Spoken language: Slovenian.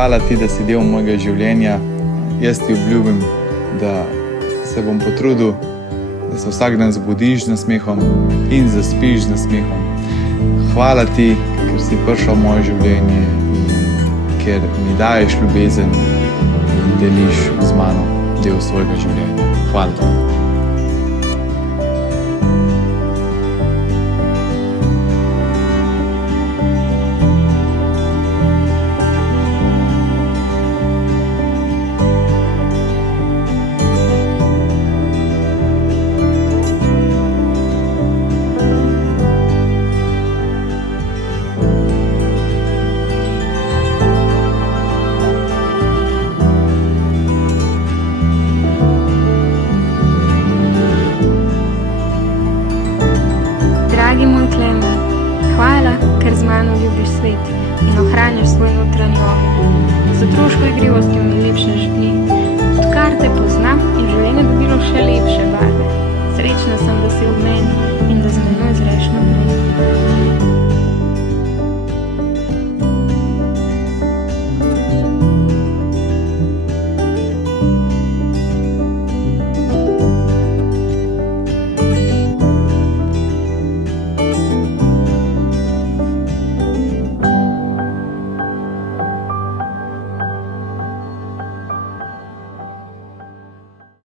hvala ti, da si del mojega življenja. Jaz ti obljubim, da se bom potrudil, da se vsak dan zbudiš z nasmehom in zaspiš z nasmehom. Hvala ti, ker si prišel v moje življenje in ker mi daješ ljubezen in deliš z mano del svojega življenja. Hvala ti. Dragi moj Klemen, hvala, ker z mano ljubiš svet in ohranjaš svoj notranji ogenj. Z otroško igrivostjo mi lepšaš